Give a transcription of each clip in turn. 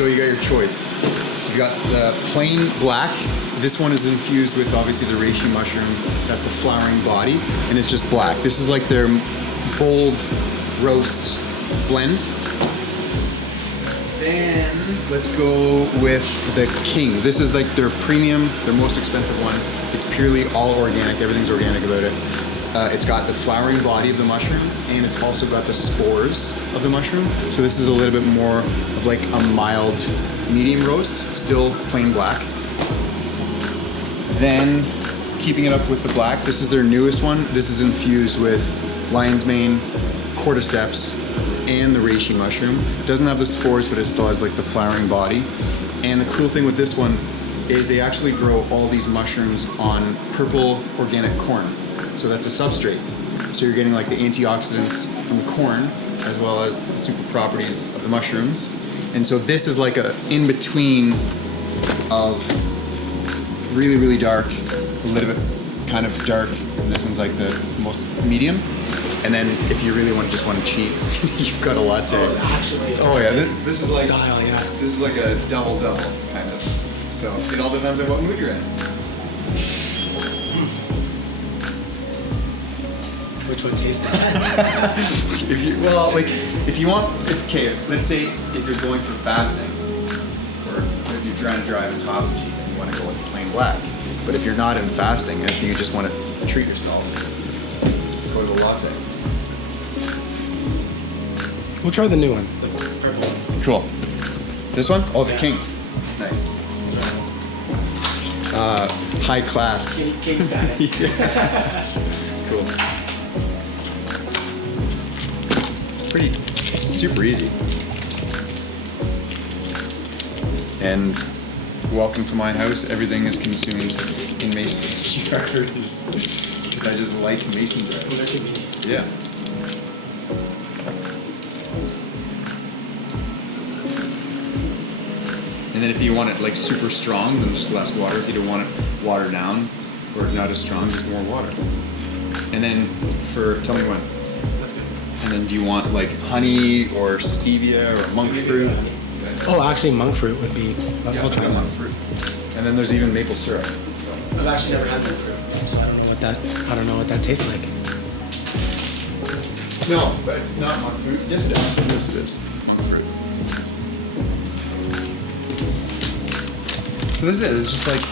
So you got your choice. You got the plain black. This one is infused with obviously the reishi mushroom. That's the flowering body, and it's just black. This is like their bold roast blend. Then let's go with the king. This is like their premium, their most expensive one. It's purely all organic. Everything's organic about it. It's got the flowering body of the mushroom, and it's also got the spores of the mushroom. So this is a little bit more of like a mild medium roast, still plain black. Then, keeping it up with the black, this is their newest one. This is infused with lion's mane, cordyceps, and the reishi mushroom. It doesn't have the spores, but it still has like the flowering body. And the cool thing with this one is they actually grow all these mushrooms on purple organic corn. So that's a substrate. So you're getting like the antioxidants from the corn, as well as the super properties of the mushrooms. And so this is like a in-between of really, really dark, a little bit kind of dark, and this one's like the most medium. And then if you really just want to cheat, you've got a latte. Oh, actually. Oh yeah, this is like style, yeah. This is like a double kind of. So it all depends on what mood you're in. Which one tastes the best? If you let's say if you're going for fasting, or if you're trying to drive autophagy, then you want to go with plain black. But if you're not in fasting, and if you just want to treat yourself, go to a latte. We'll try the new one, the purple one. Cool. This one? Oh, the king. Nice. High class. King status. Cool. Pretty super easy. And welcome to my house. Everything is consumed in mason jars because I just like mason jars. Yeah. And then if you want it like super strong, then just less water. If you don't want it watered down or not as strong, just more water. And then tell me when. That's good. And then do you want like honey or stevia or monk fruit? Oh, actually, monk fruit would be. I'll try monk fruit. And then there's even maple syrup. I've actually never had monk fruit, so I don't know what that tastes like. No, but it's not monk fruit. Yes, it is. Yes, it is. Monk fruit. So this is it. It's just like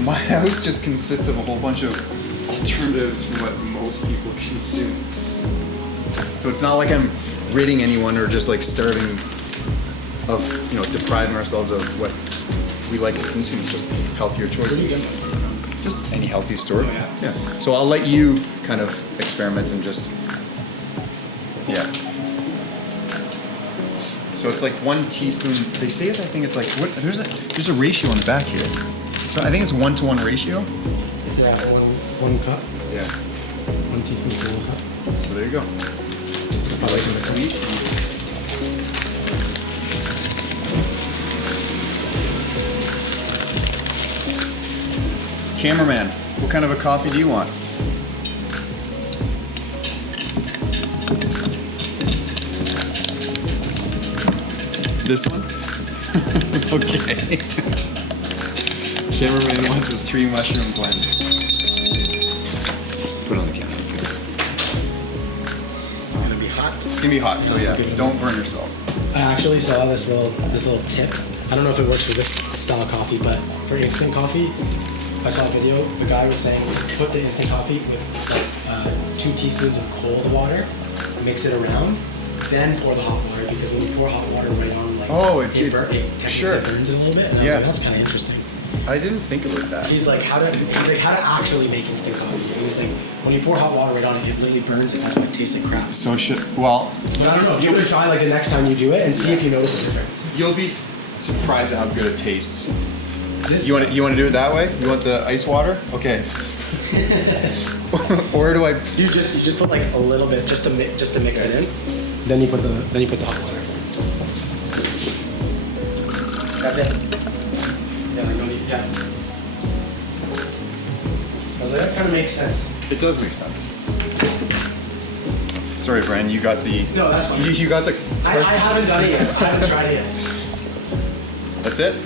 my house just consists of a whole bunch of alternatives from what most people consume. So it's not like I'm ridding anyone or just like starving of, depriving ourselves of what we like to consume. It's just healthier choices. Just any healthy store. Oh, yeah. So I'll let you kind of experiment and just, yeah. So it's like 1 teaspoon. They say it. I think it's like there's a ratio on the back here. So I think it's 1-to-1 ratio. Yeah, one cup. Yeah. 1 teaspoon to 1 cup. So there you go. I like it sweet. Cameraman, what kind of a coffee do you want? This one? Okay. Cameraman wants a 3 mushroom blend. Just put it on the camera, that's good. It's gonna be hot. It's gonna be hot, so yeah, don't burn yourself. I actually saw this little tip. I don't know if it works for this style of coffee, but for instant coffee, I saw a video. The guy was saying put the instant coffee with 2 teaspoons of cold water, mix it around, then pour the hot water, because when you pour hot water right on, like, it technically burns it a little bit. And I was like, that's kind of interesting. I didn't think about that. He's like, how to actually make instant coffee. And he's like, when you pour hot water right on it, it literally burns it. That's why it tastes like crap. So But I don't know. Give it a try like the next time you do it and see if you notice a difference. You'll be surprised at how good it tastes. This You want to do it that way? You want the ice water? Okay. Or do I? You just put like a little bit just to mix it in. Then you put the hot water. That's it. Yeah, like no need. Yeah. I was like, that kind of makes sense. It does make sense. Sorry, Brendon, you got the. No, that's fine. You got the. I haven't done it yet. I haven't tried it yet. That's it?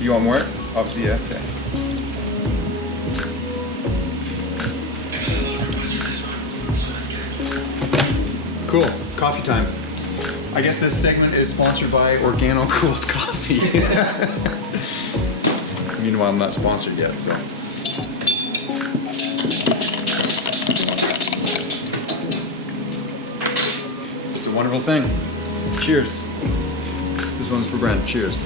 You want more? Obviously, yeah. Okay. Cool. Coffee time. I guess this segment is sponsored by Organo Gold Coffee. Meanwhile, I'm not sponsored yet, so. It's a wonderful thing. Cheers. This one's for Brent. Cheers.